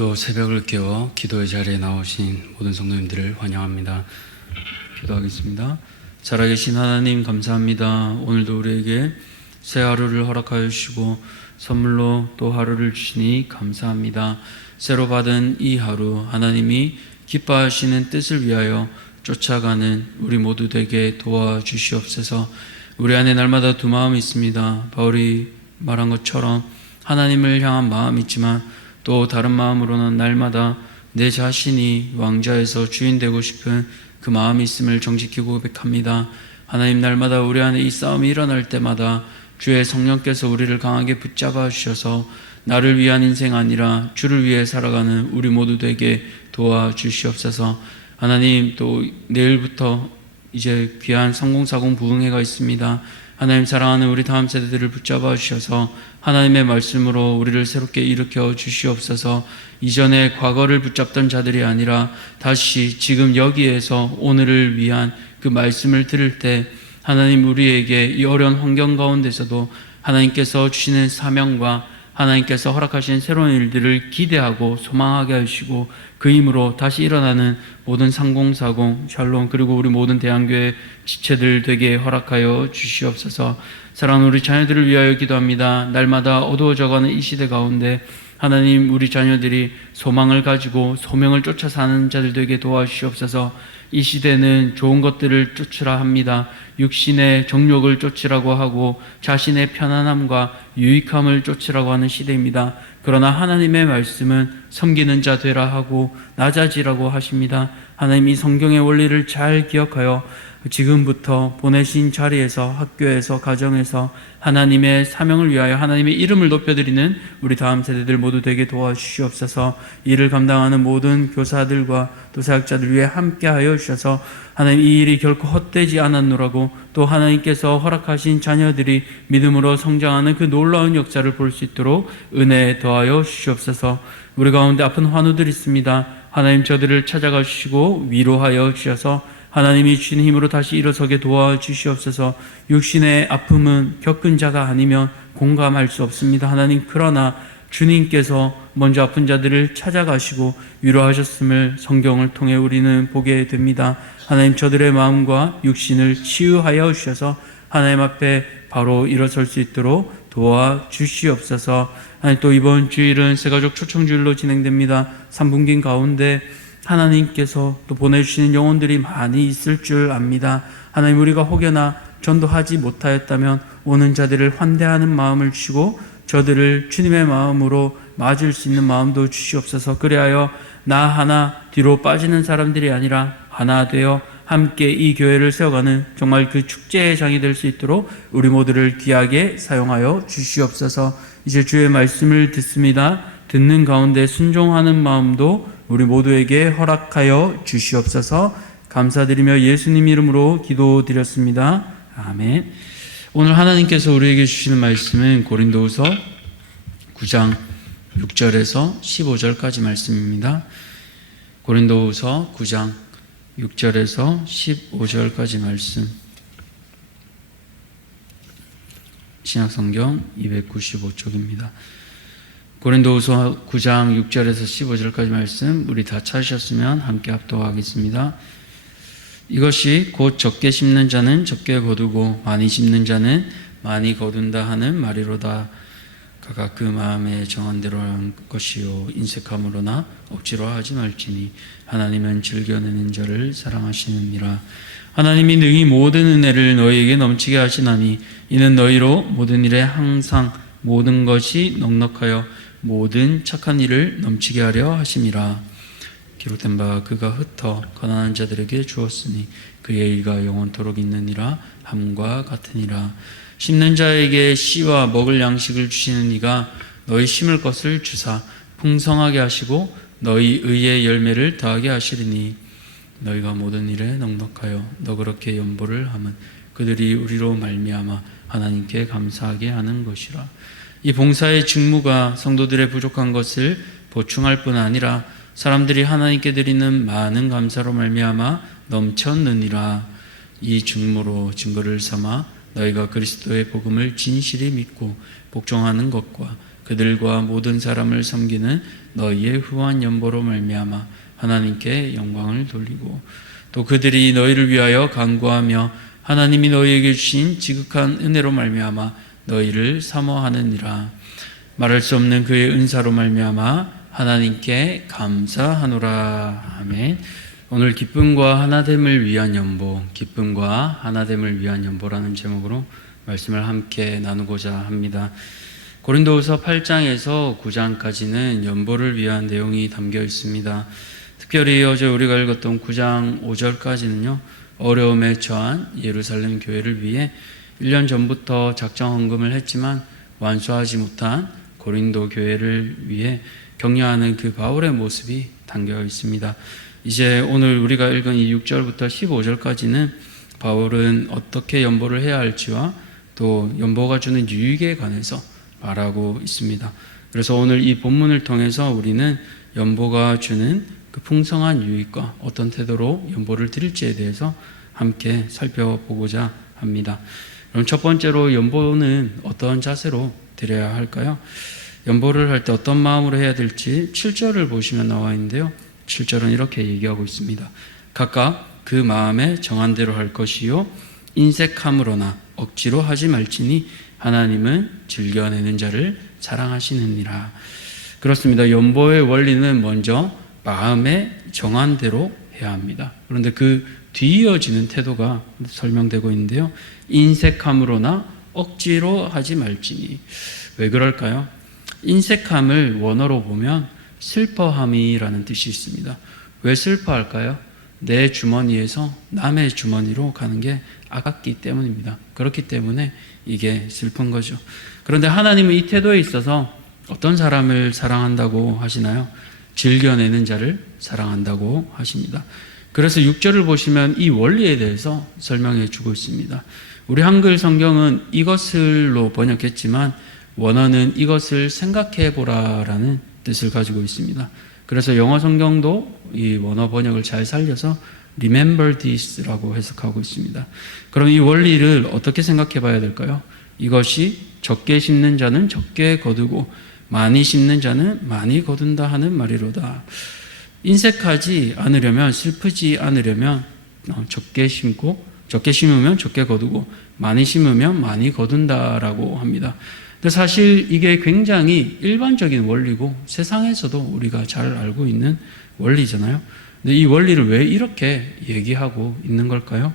오늘도 새벽을 깨워 기도의 자리에 나오신 모든 성도님들을 환영합니다. 기도하겠습니다. 살아계신 하나님 감사합니다. 오늘도 우리에게 새 하루를 허락하여 주시고 선물로 또 하루를 주시니 감사합니다. 새로 받은 이 하루 하나님이 기뻐하시는 뜻을 위하여 쫓아가는 우리 모두 되게 도와주시옵소서. 우리 안에 날마다 두 마음이 있습니다. 바울이 말한 것처럼 하나님을 향한 마음이 있지만 또 다른 마음으로는 날마다 내 자신이 왕좌에서 주인 되고 싶은 그 마음이 있음을 정직히 고백합니다. 하나님, 날마다 우리 안에 이 싸움이 일어날 때마다 주의 성령께서 우리를 강하게 붙잡아 주셔서 나를 위한 인생 아니라 주를 위해 살아가는 우리 모두 되게 도와주시옵소서. 하나님, 또 내일부터 이제 귀한 3040 부흥회가 있습니다. 하나님, 사랑하는 우리 다음 세대들을 붙잡아 주셔서 하나님의 말씀으로 우리를 새롭게 일으켜 주시옵소서. 이전에 과거를 붙잡던 자들이 아니라 다시 지금 여기에서 오늘을 위한 그 말씀을 들을 때 하나님, 우리에게 이 어려운 환경 가운데서도 하나님께서 주시는 사명과 하나님께서 허락하신 새로운 일들을 기대하고 소망하게 하시고 그 힘으로 다시 일어나는 모든 3040 샬롬 그리고 우리 모든 대한교회 지체들 되게 허락하여 주시옵소서. 사랑하는 우리 자녀들을 위하여 기도합니다. 날마다 어두워져가는 이 시대 가운데 하나님, 우리 자녀들이 소망을 가지고 소명을 쫓아 사는 자들 되게 도와주시옵소서. 이 시대는 좋은 것들을 쫓으라 합니다. 육신의 정욕을 쫓으라고 하고 자신의 편안함과 유익함을 쫓으라고 하는 시대입니다. 그러나 하나님의 말씀은 섬기는 자 되라 하고 낮아지라고 하십니다. 하나님, 이 성경의 원리를 잘 기억하여 지금부터 보내신 자리에서, 학교에서, 가정에서 하나님의 사명을 위하여 하나님의 이름을 높여드리는 우리 다음 세대들 모두 되게 도와주시옵소서. 이를 감당하는 모든 교사들과 또 사역자들 위해 함께하여 주셔서 하나님, 이 일이 결코 헛되지 않았노라고 또 하나님께서 허락하신 자녀들이 믿음으로 성장하는 그 놀라운 역사를 볼 수 있도록 은혜 더하여 주시옵소서. 우리 가운데 아픈 환우들이 있습니다. 하나님, 저들을 찾아가 주시고 위로하여 주셔서 하나님이 주신 힘으로 다시 일어서게 도와주시옵소서. 육신의 아픔은 겪은 자가 아니면 공감할 수 없습니다. 하나님, 그러나 주님께서 먼저 아픈 자들을 찾아가시고 위로하셨음을 성경을 통해 우리는 보게 됩니다. 하나님, 저들의 마음과 육신을 치유하여 주셔서 하나님 앞에 바로 일어설 수 있도록 도와주시옵소서. 하나님, 또 이번 주일은 새가족 초청주일로 진행됩니다. 3분기 가운데 하나님께서 또 보내주시는 영혼들이 많이 있을 줄 압니다. 하나님, 우리가 혹여나 전도하지 못하였다면 오는 자들을 환대하는 마음을 주시고 저들을 주님의 마음으로 맞을 수 있는 마음도 주시옵소서. 그리하여 나 하나 뒤로 빠지는 사람들이 아니라 하나 되어 함께 이 교회를 세워가는 정말 그 축제의 장이 될 수 있도록 우리 모두를 귀하게 사용하여 주시옵소서. 이제 주의 말씀을 듣습니다. 듣는 가운데 순종하는 마음도 우리 모두에게 허락하여 주시옵소서. 감사드리며 예수님 이름으로 기도드렸습니다. 아멘. 오늘 하나님께서 우리에게 주시는 말씀은 고린도후서 9장 6절에서 15절까지 말씀입니다. 고린도후서 9장 6절에서 15절까지 말씀, 신약성경 295쪽입니다. 고린도후서 9장 6절에서 15절까지 말씀, 우리 다 찾으셨으면 함께 합독하겠습니다. 이것이 곧 적게 심는 자는 적게 거두고 많이 심는 자는 많이 거둔다 하는 말이로다. 각각 그 마음에 정한 대로 한 것이요 인색함으로나 억지로 하지 말지니 하나님은 즐겨내는 자를 사랑하시느니라. 하나님이 능히 모든 은혜를 너희에게 넘치게 하시나니 이는 너희로 모든 일에 항상 모든 것이 넉넉하여 모든 착한 일을 넘치게 하려 하심이라. 기록된 바 그가 흩어 가난한 자들에게 주었으니 그의 일가 영원토록 있느니라 함과 같으니라. 심는 자에게 씨와 먹을 양식을 주시는 이가 너희 심을 것을 주사 풍성하게 하시고 너희 의의 열매를 더하게 하시리니 너희가 모든 일에 넉넉하여 너그럽게 연보를 함은 그들이 우리로 말미암아 하나님께 감사하게 하는 것이라. 이 봉사의 직무가 성도들의 부족한 것을 보충할 뿐 아니라 사람들이 하나님께 드리는 많은 감사로 말미암아 넘쳤느니라. 이 직무로 증거를 삼아 너희가 그리스도의 복음을 진실히 믿고 복종하는 것과 그들과 모든 사람을 섬기는 너희의 후한 연보로 말미암아 하나님께 영광을 돌리고 또 그들이 너희를 위하여 간구하며 하나님이 너희에게 주신 지극한 은혜로 말미암아 너희를 사모하느니라. 말할 수 없는 그의 은사로 말미암아 하나님께 감사하노라. 아멘. 오늘 기쁨과 하나됨을 위한 연보, 기쁨과 하나됨을 위한 연보라는 제목으로 말씀을 함께 나누고자 합니다. 고린도후서 8장에서 9장까지는 연보를 위한 내용이 담겨 있습니다. 특별히 어제 우리가 읽었던 9장 5절까지는요, 어려움에 처한 예루살렘 교회를 위해 1년 전부터 작정 헌금을 했지만 완수하지 못한 고린도 교회를 위해 격려하는 그 바울의 모습이 담겨 있습니다. 이제 오늘 우리가 읽은 이 6절부터 15절까지는 바울은 어떻게 연보를 해야 할지와 또 연보가 주는 유익에 관해서 말하고 있습니다. 그래서 오늘 이 본문을 통해서 우리는 연보가 주는 그 풍성한 유익과 어떤 태도로 연보를 드릴지에 대해서 함께 살펴보고자 합니다. 그럼 첫 번째로 연보는 어떤 자세로 드려야 할까요? 연보를 할 때 어떤 마음으로 해야 될지 7절을 보시면 나와 있는데요. 7절은 이렇게 얘기하고 있습니다. 각각 그 마음에 정한 대로 할 것이요 인색함으로나 억지로 하지 말지니 하나님은 즐겨내는 자를 사랑하시느니라. 그렇습니다. 연보의 원리는 먼저 마음에 정한 대로 해야 합니다. 그런데 그 뒤이어지는 태도가 설명되고 있는데요. 인색함으로나 억지로 하지 말지니. 왜 그럴까요? 인색함을 원어로 보면 슬퍼함이라는 뜻이 있습니다. 왜 슬퍼할까요? 내 주머니에서 남의 주머니로 가는 게 아깝기 때문입니다. 그렇기 때문에 이게 슬픈 거죠. 그런데 하나님은 이 태도에 있어서 어떤 사람을 사랑한다고 하시나요? 즐겨내는 자를 사랑한다고 하십니다. 그래서 6절을 보시면 이 원리에 대해서 설명해 주고 있습니다. 우리 한글 성경은 이것을로 번역했지만 원어는 이것을 생각해 보라라는 뜻을 가지고 있습니다. 그래서 영어 성경도 이 원어 번역을 잘 살려서 remember this라고 해석하고 있습니다. 그럼 이 원리를 어떻게 생각해 봐야 될까요? 이것이 적게 심는 자는 적게 거두고 많이 심는 자는 많이 거둔다 하는 말이로다. 인색하지 않으려면, 슬프지 않으려면 적게 심으면 적게 거두고 많이 심으면 많이 거둔다라고 합니다. 근데 사실 이게 굉장히 일반적인 원리고 세상에서도 우리가 잘 알고 있는 원리잖아요. 근데 이 원리를 왜 이렇게 얘기하고 있는 걸까요?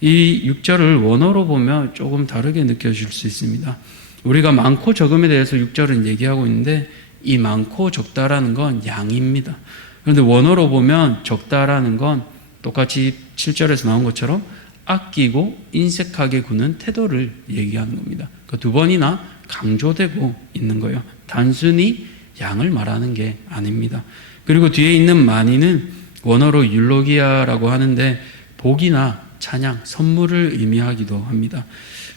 이 6절을 원어로 보면 조금 다르게 느껴질 수 있습니다. 우리가 많고 적음에 대해서 6절은 얘기하고 있는데 이 많고 적다라는 건 양입니다. 그런데 원어로 보면 적다라는 건 똑같이 7절에서 나온 것처럼 아끼고 인색하게 구는 태도를 얘기하는 겁니다. 그 두 번이나 강조되고 있는 거예요. 단순히 양을 말하는 게 아닙니다. 그리고 뒤에 있는 많이는 원어로 율로기아라고 하는데 복이나 찬양, 선물을 의미하기도 합니다.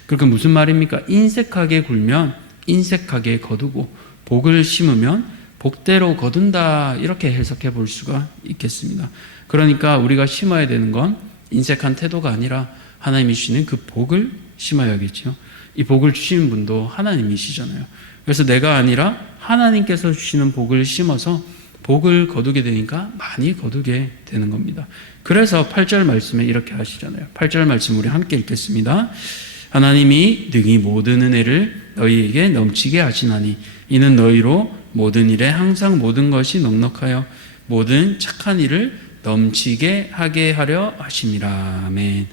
그러니까 무슨 말입니까? 인색하게 굴면 인색하게 거두고 복을 심으면 복대로 거둔다, 이렇게 해석해 볼 수가 있겠습니다. 그러니까 우리가 심어야 되는 건 인색한 태도가 아니라 하나님이 주시는 그 복을 심어야겠죠. 이 복을 주시는 분도 하나님이시잖아요. 그래서 내가 아니라 하나님께서 주시는 복을 심어서 복을 거두게 되니까 많이 거두게 되는 겁니다. 그래서 8절 말씀에 이렇게 하시잖아요. 8절 말씀 우리 함께 읽겠습니다. 하나님이 능히 모든 은혜를 너희에게 넘치게 하시나니 이는 너희로 모든 일에 항상 모든 것이 넉넉하여 모든 착한 일을 넘치게 하게 하려 하심이라. 아멘.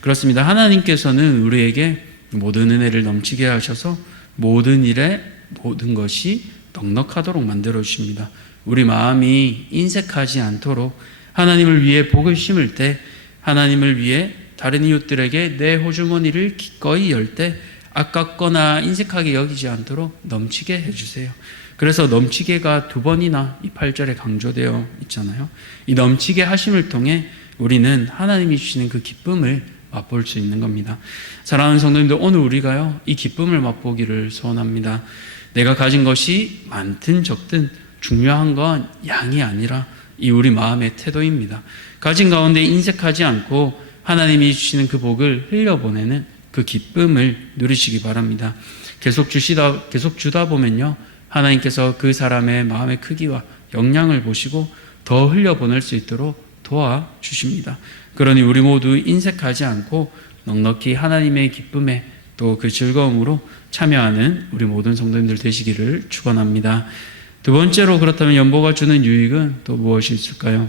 그렇습니다. 하나님께서는 우리에게 모든 은혜를 넘치게 하셔서 모든 일에 모든 것이 넉넉하도록 만들어 주십니다. 우리 마음이 인색하지 않도록 하나님을 위해 복을 심을 때, 하나님을 위해 다른 이웃들에게 내 호주머니를 기꺼이 열 때 아깝거나 인색하게 여기지 않도록 넘치게 해주세요. 그래서 넘치게가 두 번이나 이 8절에 강조되어 있잖아요. 이 넘치게 하심을 통해 우리는 하나님이 주시는 그 기쁨을 맛볼 수 있는 겁니다. 사랑하는 성도님들, 오늘 우리가요 이 기쁨을 맛보기를 소원합니다. 내가 가진 것이 많든 적든 중요한 건 양이 아니라 이 우리 마음의 태도입니다. 가진 가운데 인색하지 않고 하나님이 주시는 그 복을 흘려보내는 그 기쁨을 누리시기 바랍니다. 계속 주다 보면요 하나님께서 그 사람의 마음의 크기와 역량을 보시고 더 흘려보낼 수 있도록 도와주십니다. 그러니 우리 모두 인색하지 않고 넉넉히 하나님의 기쁨에 또 그 즐거움으로 참여하는 우리 모든 성도님들 되시기를 축원합니다. 두 번째로, 그렇다면 연보가 주는 유익은 또 무엇이 있을까요?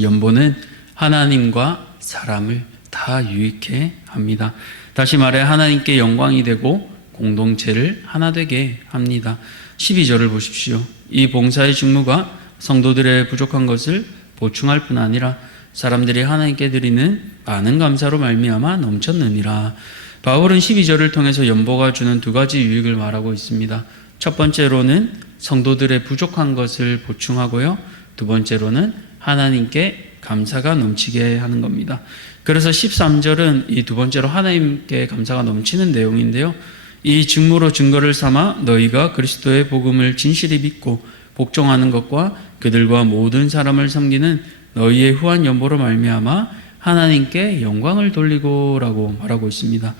연보는 하나님과 사람을 다 유익해 합니다. 다시 말해 하나님께 영광이 되고 공동체를 하나 되게 합니다. 12절을 보십시오. 이 봉사의 직무가 성도들의 부족한 것을 보충할 뿐 아니라 사람들이 하나님께 드리는 많은 감사로 말미암아 넘쳤느니라. 바울은 12절을 통해서 연보가 주는 두 가지 유익을 말하고 있습니다. 첫 번째로는 성도들의 부족한 것을 보충하고요, 두 번째로는 하나님께 감사가 넘치게 하는 겁니다. 그래서 13절은 이 두 번째로 하나님께 감사가 넘치는 내용인데요, 이 직무로 증거를 삼아 너희가 그리스도의 복음을 진실히 믿고 복종하는 것과 그들과 모든 사람을 섬기는 너희의 후한 연보로 말미암아 하나님께 영광을 돌리고 라고 말하고 있습니다.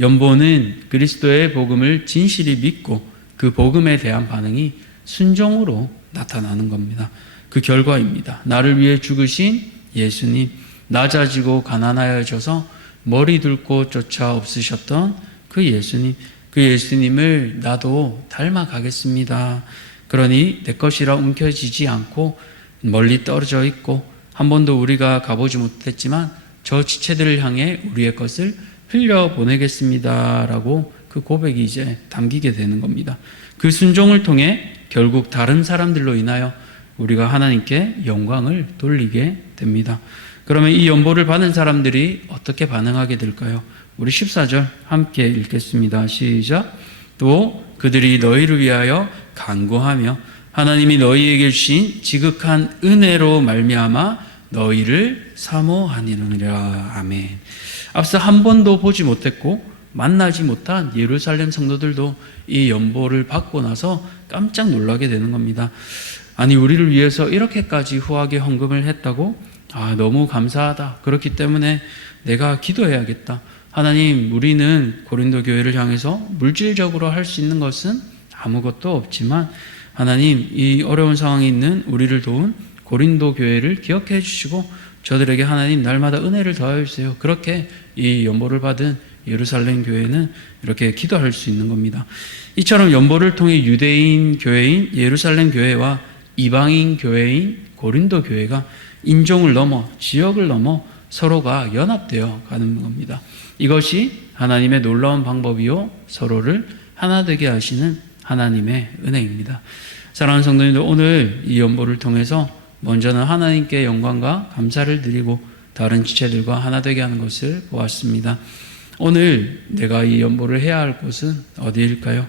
연보는 그리스도의 복음을 진실히 믿고 그 복음에 대한 반응이 순종으로 나타나는 겁니다. 그 결과입니다. 나를 위해 죽으신 예수님, 낮아지고 가난하여져서 머리 둘 곳 조차 없으셨던 그 예수님을 나도 닮아가겠습니다. 그러니 내 것이라 움켜쥐지 않고 멀리 떨어져 있고 한 번도 우리가 가보지 못했지만 저 지체들을 향해 우리의 것을 흘려보내겠습니다 라고 그 고백이 이제 담기게 되는 겁니다. 그 순종을 통해 결국 다른 사람들로 인하여 우리가 하나님께 영광을 돌리게 됩니다. 그러면 이 연보를 받은 사람들이 어떻게 반응하게 될까요? 우리 14절 함께 읽겠습니다. 시작. 또 그들이 너희를 위하여 간구하며 하나님이 너희에게 주신 지극한 은혜로 말미암아 너희를 사모하니라. 아멘. 앞서 한 번도 보지 못했고 만나지 못한 예루살렘 성도들도 이 연보를 받고 나서 깜짝 놀라게 되는 겁니다. 아니, 우리를 위해서 이렇게까지 후하게 헌금을 했다고? 너무 감사하다. 그렇기 때문에 내가 기도해야겠다. 하나님, 우리는 고린도 교회를 향해서 물질적으로 할 수 있는 것은 아무것도 없지만 하나님, 이 어려운 상황에 있는 우리를 도운 고린도 교회를 기억해 주시고 저들에게 하나님 날마다 은혜를 더하여 주세요. 그렇게 이 연보를 받은 예루살렘 교회는 이렇게 기도할 수 있는 겁니다. 이처럼 연보를 통해 유대인 교회인 예루살렘 교회와 이방인 교회인 고린도 교회가 인종을 넘어 지역을 넘어 서로가 연합되어 가는 겁니다. 이것이 하나님의 놀라운 방법이요 서로를 하나 되게 하시는 하나님의 은혜입니다. 사랑하는 성도님들, 오늘 이 연보를 통해서 먼저는 하나님께 영광과 감사를 드리고 다른 지체들과 하나 되게 하는 것을 보았습니다. 오늘 내가 이 연보를 해야 할 곳은 어디일까요?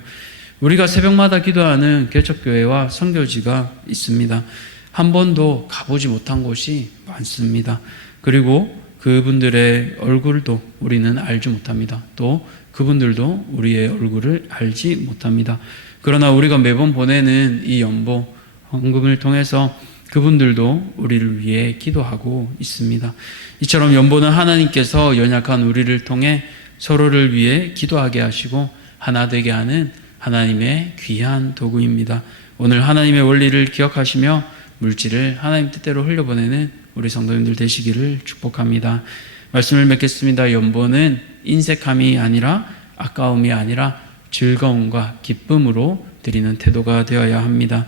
우리가 새벽마다 기도하는 개척교회와 선교지가 있습니다. 한 번도 가보지 못한 곳이 많습니다. 그리고 그분들의 얼굴도 우리는 알지 못합니다. 또 그분들도 우리의 얼굴을 알지 못합니다. 그러나 우리가 매번 보내는 이 연보 헌금을 통해서 그분들도 우리를 위해 기도하고 있습니다. 이처럼 연보는 하나님께서 연약한 우리를 통해 서로를 위해 기도하게 하시고 하나 되게 하는 하나님의 귀한 도구입니다. 오늘 하나님의 원리를 기억하시며 물질을 하나님 뜻대로 흘려보내는 우리 성도님들 되시기를 축복합니다. 말씀을 맺겠습니다. 연보는 인색함이 아니라 아까움이 아니라 즐거움과 기쁨으로 드리는 태도가 되어야 합니다.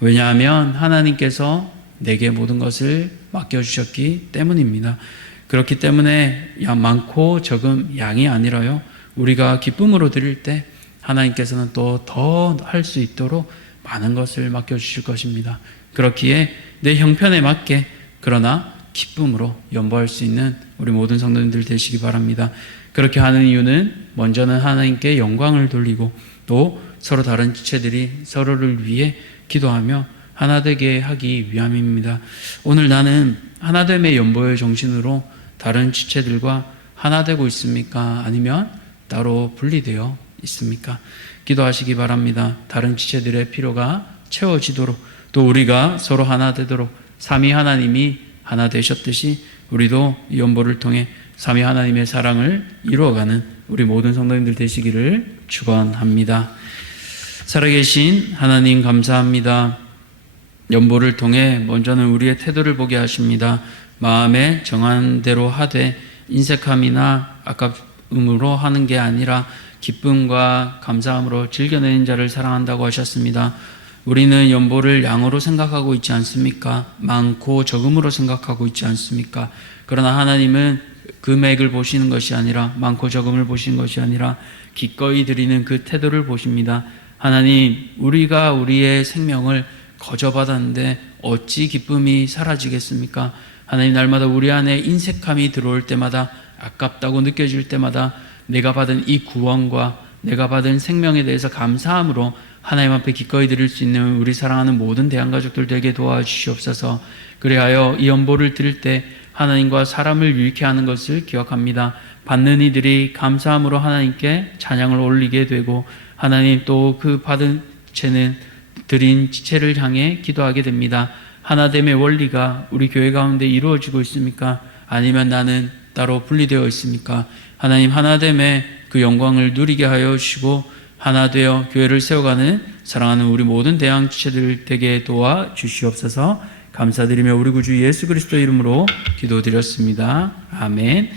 왜냐하면 하나님께서 내게 모든 것을 맡겨주셨기 때문입니다. 그렇기 때문에 많고 적은 양이 아니라요, 우리가 기쁨으로 드릴 때 하나님께서는 또 더 할 수 있도록 많은 것을 맡겨주실 것입니다. 그렇기에 내 형편에 맞게 그러나 기쁨으로 연보할 수 있는 우리 모든 성도님들 되시기 바랍니다. 그렇게 하는 이유는 먼저는 하나님께 영광을 돌리고 또 서로 다른 지체들이 서로를 위해 기도하며 하나 되게 하기 위함입니다. 오늘 나는 하나됨의 연보의 정신으로 다른 지체들과 하나 되고 있습니까? 아니면 따로 분리되어 있습니까? 기도하시기 바랍니다. 다른 지체들의 필요가 채워지도록 또 우리가 서로 하나 되도록 삼위 하나님이 하나 되셨듯이 우리도 이 연보를 통해 삼위 하나님의 사랑을 이루어가는 우리 모든 성도님들 되시기를 축원합니다. 살아계신 하나님 감사합니다. 연보를 통해 먼저는 우리의 태도를 보게 하십니다. 마음에 정한 대로 하되 인색함이나 아깝음으로 하는 게 아니라 기쁨과 감사함으로 즐겨내는 자를 사랑한다고 하셨습니다. 우리는 연보를 양으로 생각하고 있지 않습니까? 많고 적음으로 생각하고 있지 않습니까? 그러나 하나님은 금액을 보시는 것이 아니라, 많고 적음을 보시는 것이 아니라 기꺼이 드리는 그 태도를 보십니다. 하나님, 우리가 우리의 생명을 거저받았는데 어찌 기쁨이 사라지겠습니까? 하나님, 날마다 우리 안에 인색함이 들어올 때마다, 아깝다고 느껴질 때마다 내가 받은 이 구원과 내가 받은 생명에 대해서 감사함으로 하나님 앞에 기꺼이 드릴 수 있는 우리 사랑하는 모든 대한가족들 되게 도와주시옵소서. 그리하여 이 연보를 드릴 때 하나님과 사람을 유익해 하는 것을 기억합니다. 받는 이들이 감사함으로 하나님께 찬양을 올리게 되고, 하나님 또 그 받은 채는 드린 지체를 향해 기도하게 됩니다. 하나됨의 원리가 우리 교회 가운데 이루어지고 있습니까? 아니면 나는 따로 분리되어 있습니까? 하나님, 하나됨의 그 영광을 누리게 하여 주시고 하나 되어 교회를 세워가는 사랑하는 우리 모든 대학 지체들 되게 도와주시옵소서. 감사드리며 우리 구주 예수 그리스도 이름으로 기도드렸습니다. 아멘.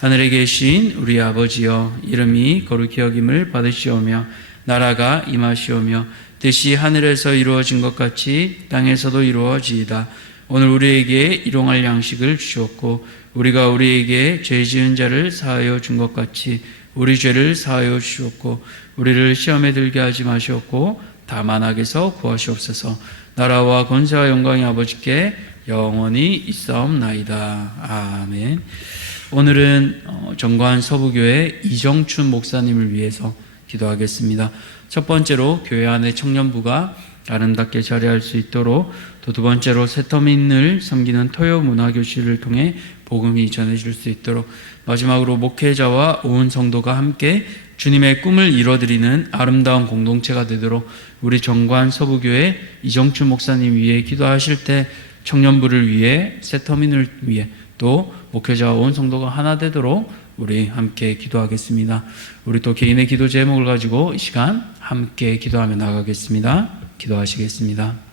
하늘에 계신 우리 아버지여, 이름이 거룩히 여김을 받으시오며 나라가 임하시오며 뜻이 하늘에서 이루어진 것 같이 땅에서도 이루어지이다. 오늘 우리에게 일용할 양식을 주셨고 우리가 우리에게 죄 지은 자를 사하여 준 것 같이 우리 죄를 사하여 주셨고 우리를 시험에 들게 하지 마시옵고 다만 악에서 구하시옵소서. 나라와 권세와 영광이 아버지께 영원히 있사옵나이다. 아멘. 오늘은 정관 서부교회 이정춘 목사님을 위해서 기도하겠습니다. 첫 번째로 교회 안의 청년부가 아름답게 자리할 수 있도록, 또 두 번째로 새터민을 섬기는 토요문화교실을 통해 복음이 전해질 수 있도록, 마지막으로 목회자와 온 성도가 함께 주님의 꿈을 이뤄드리는 아름다운 공동체가 되도록 우리 정관 서부교회 이정춘 목사님 위해 기도하실 때 청년부를 위해, 새터민을 위해, 또 목회자와 온 성도가 하나 되도록 우리 함께 기도하겠습니다. 우리 또 개인의 기도 제목을 가지고 이 시간 함께 기도하며 나가겠습니다. 기도하시겠습니다.